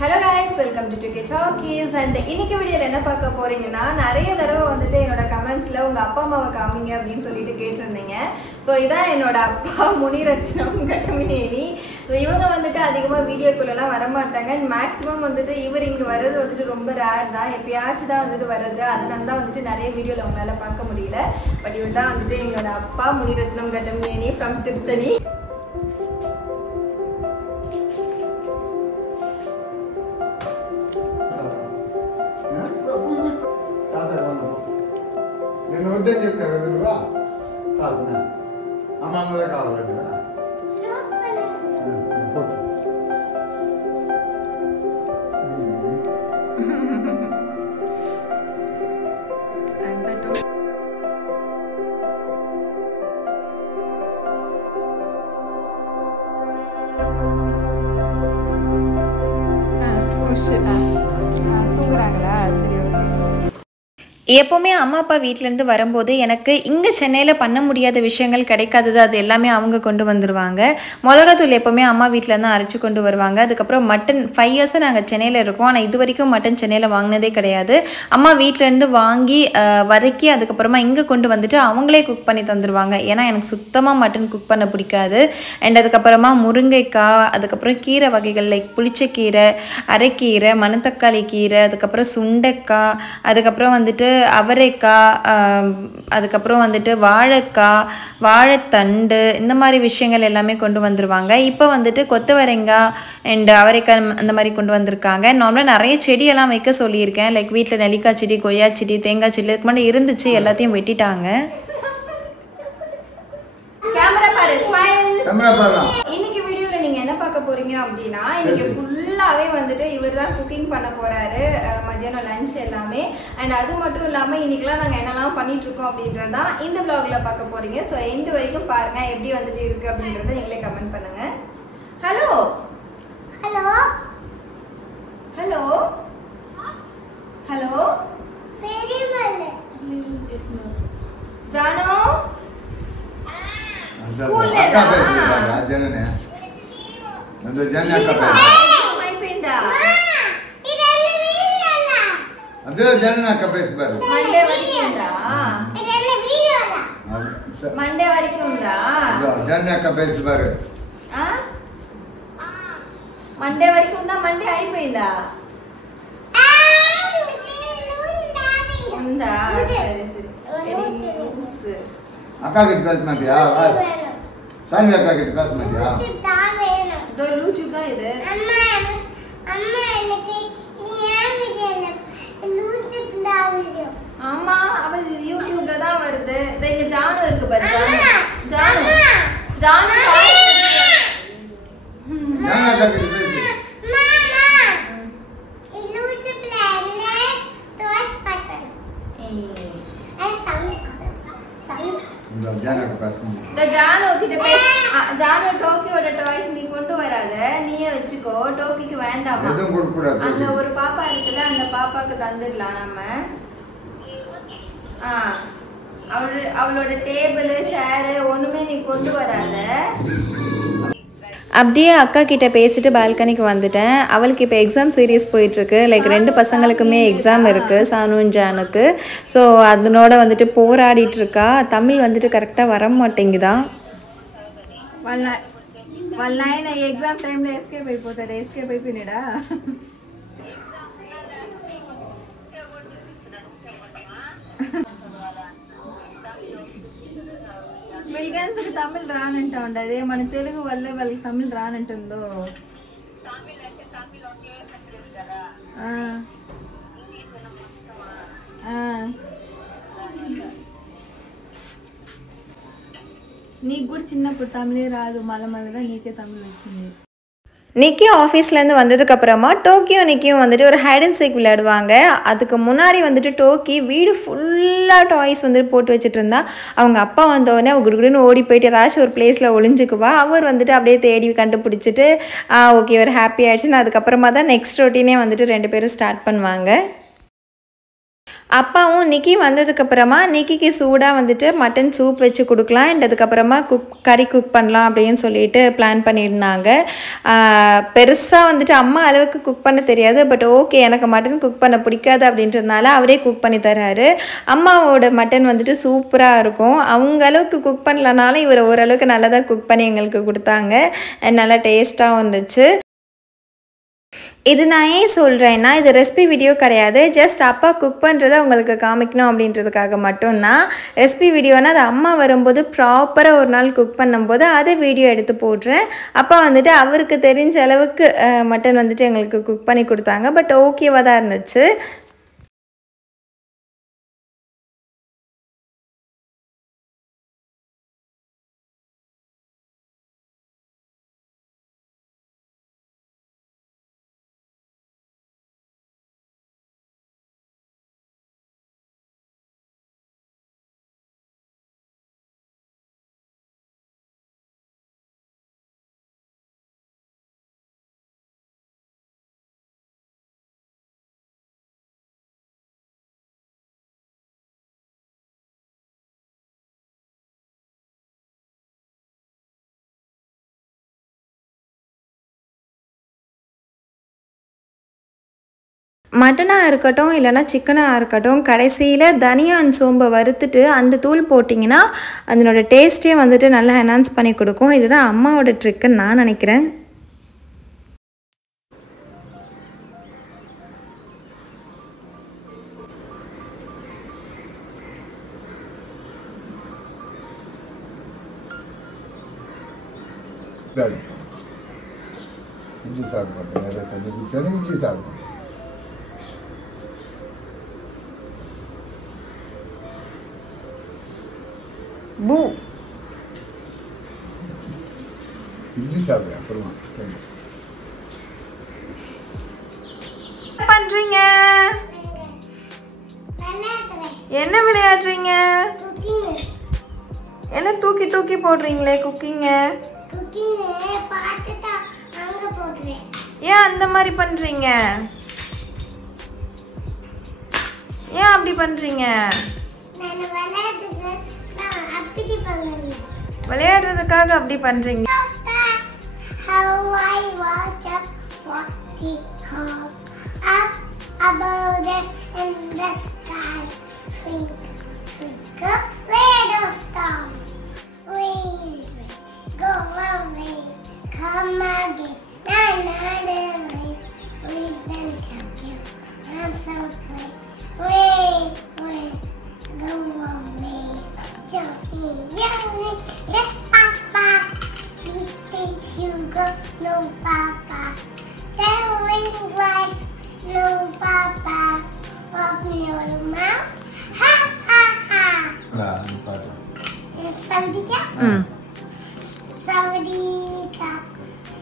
Hello guys, welcome to 2K Talkies and இன்னைக்கு வீடியோல என்ன பார்க்க போறீங்கன்னா நிறைய தடவை வந்துட்டு என்னோட கமெண்ட்ஸ்ல உங்க அப்பா அம்மாவை காமிங்க அப்படினு சொல்லிட்டு கேட்டிருந்தீங்க. சோ இதான் என்னோட அப்பா முனிரத்னம் கட்டமினேனி. சோ இவங்க வந்துட்டு அதிகமா வீடியோக்குள்ள எல்லாம் வர மாட்டாங்க. மேக்ஸिमम வந்துட்டு இவர் இங்க வரது வந்துட்டு ரொம்ப ரேர் தான். எப்பயாச்சும் தான் வந்துட்டு வரது. அதனால தான் வந்துட்டு நிறைய வீடியோல உங்களால பார்க்க முடியல. பட் இவர் தான் வந்துட்டு என்னோட அப்பா முனிரத்னம் கட்டமினேனி from திருத்தணி. నేను వద్దని చెప్పినా కదా కాదు అమ్మమ్మదే కావాలి కదా தூங்குறாங்களா? சரி, ஓகே. எப்போவுமே அம்மா அப்பா வீட்டிலேருந்து வரும்போது எனக்கு இங்கே சென்னையில் பண்ண முடியாத விஷயங்கள் கிடைக்காதது அது எல்லாமே அவங்க கொண்டு வந்துடுவாங்க. மிளகாத்தூள் எப்போவுமே அம்மா வீட்டிலேருந்து அரைச்சி கொண்டு வருவாங்க. அதுக்கப்புறம் மட்டன் 5 இயர்ஸாக நாங்கள் சென்னையில் இருக்கோம். ஆனால் இது வரைக்கும் மட்டன் சென்னையில் வாங்கினதே கிடையாது. அம்மா வீட்டிலேருந்து வாங்கி வதக்கி அதுக்கப்புறமா இங்கே கொண்டு வந்துட்டு அவங்களே குக் பண்ணி தந்துடுவாங்க. ஏன்னா எனக்கு சுத்தமாக மட்டன் குக் பண்ண பிடிக்காது. அண்ட் அதுக்கப்புறமா முருங்கைக்காய், அதுக்கப்புறம் கீரை வகைகள் லைக் புளிச்சக்கீரை, அரைக்கீரை, மணத்தக்காளி கீரை, அதுக்கப்புறம் சுண்டைக்காய், அதுக்கப்புறம் வந்துட்டு அவரைக்காய், அதுக்கப்புறம் வந்துட்டு வாழைக்காய், வாழைத்தண்டு, இந்த மாதிரி விஷயங்கள் எல்லாமே கொண்டு வந்துடுவாங்க. இப்போ வந்துட்டு கொத்தவரைங்காய் அண்ட் அவரைக்காய் அந்த மாதிரி கொண்டு வந்திருக்காங்க. நார்மலாக நிறைய செடியெல்லாம் வைக்க சொல்லியிருக்கேன். லைக் வீட்டில் நெல்லிக்காய் செடி, கொய்யா செடி, தேங்காய் செடி இதுக்கு முன்னாடி இருந்துச்சு, எல்லாத்தையும் வெட்டிட்டாங்க. இன்னைக்கு வீடியோல நீங்க என்ன பார்க்க போறீங்க அப்படின்னா, இன்னைக்கு ஃபுல்லாவே வந்துட்டு இவர் தான் குக்கிங் பண்ண போறாரு. மத்தியானம் லஞ்ச் எல்லாமே. அண்ட் அது மட்டும் இல்லாம இன்னைக்கெல்லாம் நாங்க என்னெல்லாம் பண்ணிட்டு இருக்கோம் அப்படின்றதா இந்த vlogல பார்க்க போறீங்க. ஸோ எண்ட் வரைக்கும் பாருங்க எப்படி வந்துட்டு இருக்கு அப்படின்றத நீங்களே கமெண்ட் பண்ணுங்க. ஹலோ ஹலோ ஹலோ ஹலோ ஜானோ మండే వరకు ఉందా? మండే వరకు ఉందా? మండే అయిపోయిందా? ఉందా? సరే సరే. అక్క గిట్ పేస్ మాటియా సాని అక్క గిట్ పేస్ మాటియా దో యూట్యూబ్ இது அம்மா எனக்கு நீ ஏன் வீடியோல யூடியூப்ல வீடியோ ஆமா அவ யூடியூப்ல தான் வருது. இங்க ஜானு இருக்கு பாரு. ஜானு ஜானு நான் அக்க கிட் பேஸ் மாமா யூடியூப்ல என்ன டாஸ் பட்டன் இந்த ஜானு கிட்ட ஜானு டோக்கியோட டாய்ஸ் நீ கொண்டு வராத, நீயே வச்சுக்கோ. டோக்கிக்கு வேண்டாமா? அந்த ஒரு பாப்பா இருக்குல்ல, அந்த பாப்பாக்கு தந்துடலாம் நம்ம. அவளோட டேபிள் சேரு ஒண்ணுமே நீ கொண்டு வராத. அப்படியே அக்கா கிட்ட பேசிட்டு பால்கனிக்கு வந்துட்டேன். அவளுக்கு இப்போ எக்ஸாம் சீரியஸ் போயிட்டுருக்கு. லைக் 2 பசங்களுக்குமே எக்ஸாம் இருக்குது, சானுன் ஜானுக்கு. ஸோ அதனோட வந்துட்டு போராடிட்டுருக்கா. தமிழ் வந்துட்டு கரெக்டாக வர மாட்டேங்குதான். వాళ్ళ ఎగ్జామ్ టైంలో ఎస్కేప్ అయిపోతాడు. ఎస్కేప్ అయిపోయినాడా? వీళ్ళకి తమిళ్ రానంటా ఉండే. అదే మన తెలుగు వల్ల వాళ్ళకి తమిళ్ రానంటుందో. నీకు కూడా చిన్నప్పుడు తమిళే రాదు, మళ్ళీ నీకే తమిళ్ వచ్చింది. நிக்கி ஆஃபீஸ்லேருந்து வந்ததுக்கப்புறமா டோக்கியும் நிக்கியும் வந்துட்டு ஒரு ஹைட் அண்ட் சீக் விளையாடுவாங்க. அதுக்கு முன்னாடி வந்துட்டு டோக்கி வீடு ஃபுல்லாக டாய்ஸ் வந்துட்டு போட்டு வச்சுட்டு இருந்தா. அவங்க அப்பா வந்தோடனே அவள் குடுகுடுன்னு ஓடி போயிட்டு ஏதாச்சும் ஒரு பிளேஸில் ஒளிஞ்சுக்குவா. அவர் வந்துட்டு அப்படியே தேடி கண்டுபிடிச்சிட்டு ஓகே ஒரு ஹாப்பி ஆகிடுச்சுன்னு அதுக்கப்புறமா தான் நெக்ஸ்ட் ரொட்டீனே வந்துட்டு 2 பேரும் ஸ்டார்ட் பண்ணுவாங்க. அப்பாவும் நிக்கி வந்ததுக்கப்புறமா நிக்கிக்கு சூடாக வந்துட்டு மட்டன் சூப் வச்சு கொடுக்கலாம் அண்ட் அதுக்கப்புறமா கறி குக் பண்ணலாம் அப்படின்னு சொல்லிட்டு பிளான் பண்ணியிருந்தாங்க. பெருசாக வந்துட்டு அம்மா அளவுக்கு குக் பண்ண தெரியாது, பட் ஓகே எனக்கு மட்டன் குக் பண்ண பிடிக்காது அப்படின்றதுனால அவரே குக் பண்ணி தராரு. அம்மாவோட மட்டன் வந்துட்டு சூப்பராக இருக்கும். அவங்க அளவுக்கு குக் பண்ணலனாலும் இவர் ஓரளவுக்கு நல்லா தான் குக் பண்ணி எங்களுக்கு கொடுத்தாங்க அண்ட் நல்லா டேஸ்ட்டாகவும் வந்துச்சு. இது நான் ஏன் சொல்கிறேன்னா இது ரெசிபி வீடியோ கிடையாது, ஜஸ்ட் அப்பா குக் பண்ணுறதை உங்களுக்கு காமிக்கணும் அப்படின்றதுக்காக மட்டும்தான். ரெசிபி வீடியோனால் அது அம்மா வரும்போது ப்ராப்பராக ஒரு நாள் குக் பண்ணும்போது அதை வீடியோ எடுத்து போடுறேன். அப்பா வந்துட்டு அவருக்கு தெரிஞ்ச அளவுக்கு மட்டன் வந்துட்டு எங்களுக்கு குக் பண்ணி கொடுத்தாங்க, பட் ஓகேவாக தான் இருந்துச்சு. மட்டனாக இருக்கட்டும் இல்லைனா சிக்கனாக இருக்கட்டும், கடைசியில் தனியா அண்ட் சோம்பை வறுத்துட்டு அந்த தூள் போட்டிங்கன்னா அதனோட டேஸ்ட்டே வந்துட்டு நல்லா என்ஹான்ஸ் பண்ணி கொடுக்கும். இதுதான் அம்மாவோட ட்ரிக்குன்னு நான் நினைக்கிறேன். இஞ்சி சாப்பிட நிறைய தண்ணி குடிச்சாலும் இஞ்சி சாப்பிடும். பூ இஞ்சி சாப்பிடு அப்புறமா பண்றீங்க? என்ன விளையாடுறீங்க? என்ன தூக்கி தூக்கி போடுறீங்களே குக்கிங்க? ஏன் அந்த மாதிரி பண்றீங்க? ஏன் அப்படி பண்றீங்க? விளையாடுறதுக்காக அப்படி பண்றீங்க? No papa, telling lies. No papa, open your mouth. Ha ha ha. Sawadika. Sawadika.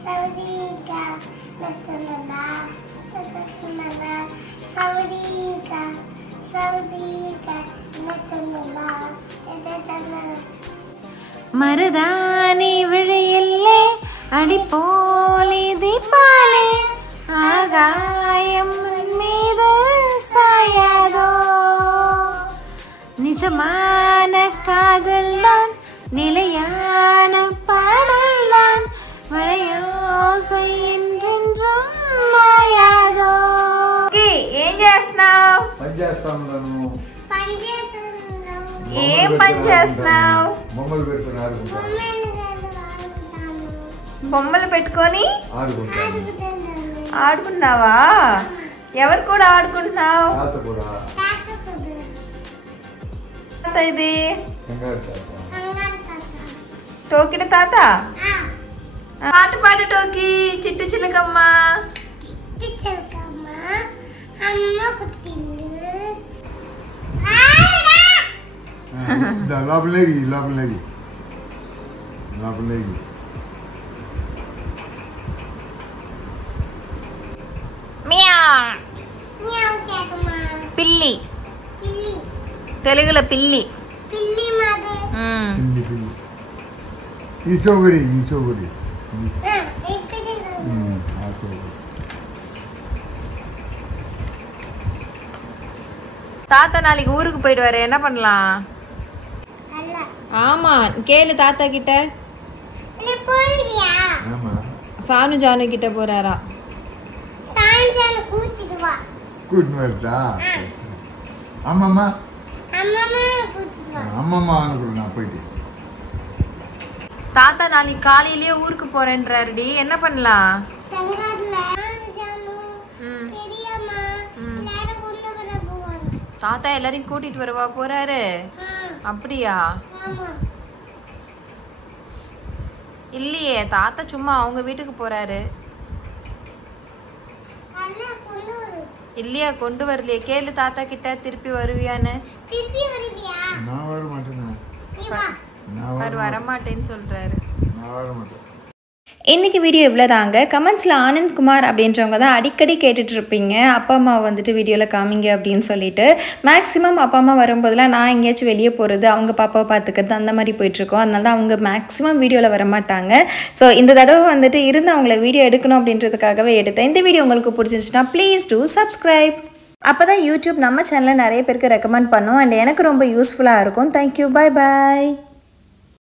Sawadika. Natanala. Natanala. Sawadika. Sawadika. Natanala. Natanala. மருதாணி விழியில்லே அடிப்போலி தீபாலே ஆகாயம் மீது சாயாதோ, நிஜமான காதல் தான் நிலையான பாடல் தான் மழையோசை என்றென்றும் மாயாதோ. ఏం చేస్తున్నావు? ఏం పని చేస్తున్నావు? బొమ్మలు పెట్టుకున్నారు. బొమ్మలు పెట్టుకొని ఆడుకున్నావా? ఎవరు కూడా ఆడుకుంటున్నావు? ఇది టోకిన తాత పాట పాడు టోకి. చిట్టు చిలకమ్మ లోపలేగి లోపలేగి లోపలేగి పిల్లి, తెలుగులో పిల్లి. పిల్లి పిల్లి ఈచోగుడి ఈచోగుడి தாத்தா நாளைக்கு ஊருக்கு போயிடுவாரு, என்ன பண்ணலாம்? அல்ல ஆமா, கேளு தாத்தா கிட்ட. நீ போறியா? ஆமா. சானு ஜானு கிட்ட போறாரா? சாயங்கால கூட்டிட்டு வா. கூட்டிட்டு வரட்டா? அம்மாம்மா அம்மாமா கூட்டிட்டு வா. அம்மாம்மா கூட நான் போயிட்டு. தாத்தா நாளைக்கு காலையிலேயே ஊருக்கு போறேன்றாருடி, என்ன பண்ணலாம்? சங்காதுல ஜானு பெரியம்மா எல்லாரும் கொண்டு வர போவாங்க. தாத்தா எல்லாரையும் கூட்டிட்டு வரவா போறாரு? அப்படியா? ஆமா. இல்லையே, தாத்தா சும்மா அவங்க வீட்டுக்கு போறாரு. அல்ல கொண்டு வரு. இல்லையா, கொண்டு வரலையே. கேளு தாத்தா கிட்ட, திருப்பி வருவியான்னு. திருப்பி வருவியா? நான் வர மாட்டேன். நீ வா. அவர் வரமாட்டேன்னு சொல்றாரு. நான் வர மாட்டேன். இன்றைக்கி வீடியோ இவ்வளோதாங்க. கமெண்ட்ஸில் ஆனந்த் குமார் அப்படின்றவங்க தான் அடிக்கடி கேட்டுட்ருப்பீங்க, அப்பா அம்மா வந்துட்டு வீடியோவில் காமிங்க அப்படின்னு சொல்லிட்டு. மேக்ஸிமம் அப்பா அம்மா வரும்போதெல்லாம் நான் எங்கேயாச்சும் வெளியே போகிறது, அவங்க பாப்பாவை பார்த்துக்கிறது, அந்த மாதிரி போயிட்டுருக்கோம். அதனால தான் அவங்க மேக்ஸிமம் வீடியோவில் வரமாட்டாங்க. ஸோ இந்த தடவை வந்துட்டு இருந்து அவங்கள வீடியோ எடுக்கணும் அப்படின்றதுக்காகவே எடுத்தேன். இந்த வீடியோ உங்களுக்கு பிடிச்சிருந்துச்சுன்னா ப்ளீஸ் டூ சப்ஸ்கிரைப். அப்போ தான் யூடியூப் நம்ம சேனலில் நிறைய பேருக்கு ரெக்கமெண்ட் பண்ணும் அண்ட் எனக்கு ரொம்ப யூஸ்ஃபுல்லாக இருக்கும். தேங்க்யூ, பாய் பாய்.